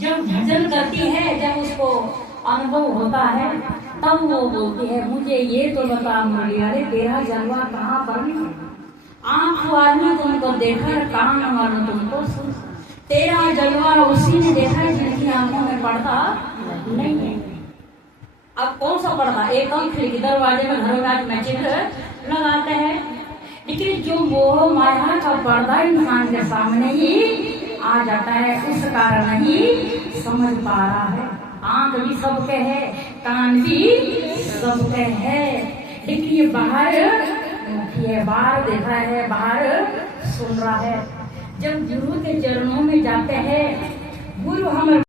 जब भजन करती है, जब उसको अनुभव होता है, तब वो बोलती है मुझे ये तो बता मुरली, अरे तेरा जलवा कहाँ पर नहीं? आंख वाली तुमको देखा, कान वाली तुमको सुन, तेरा जलवा उसी ने देखा है जिनकी आंखों में पड़ता नहीं है। अब कौन सा पड़ता? एक हम खिड़की दरवाजे में घरों में में चित्र लगाते हैं, लेकिन जो मोह माया का पर्दा इंसान के सामने ही आ जाता है, उस कारण नहीं समझ पा रहा है। आंख भी सबके है, कान भी सबके है, लेकिन ये बाहर बाहर देखा है, बाहर सुन रहा है। जब गुरु के चरणों में जाते हैं, गुरु हमें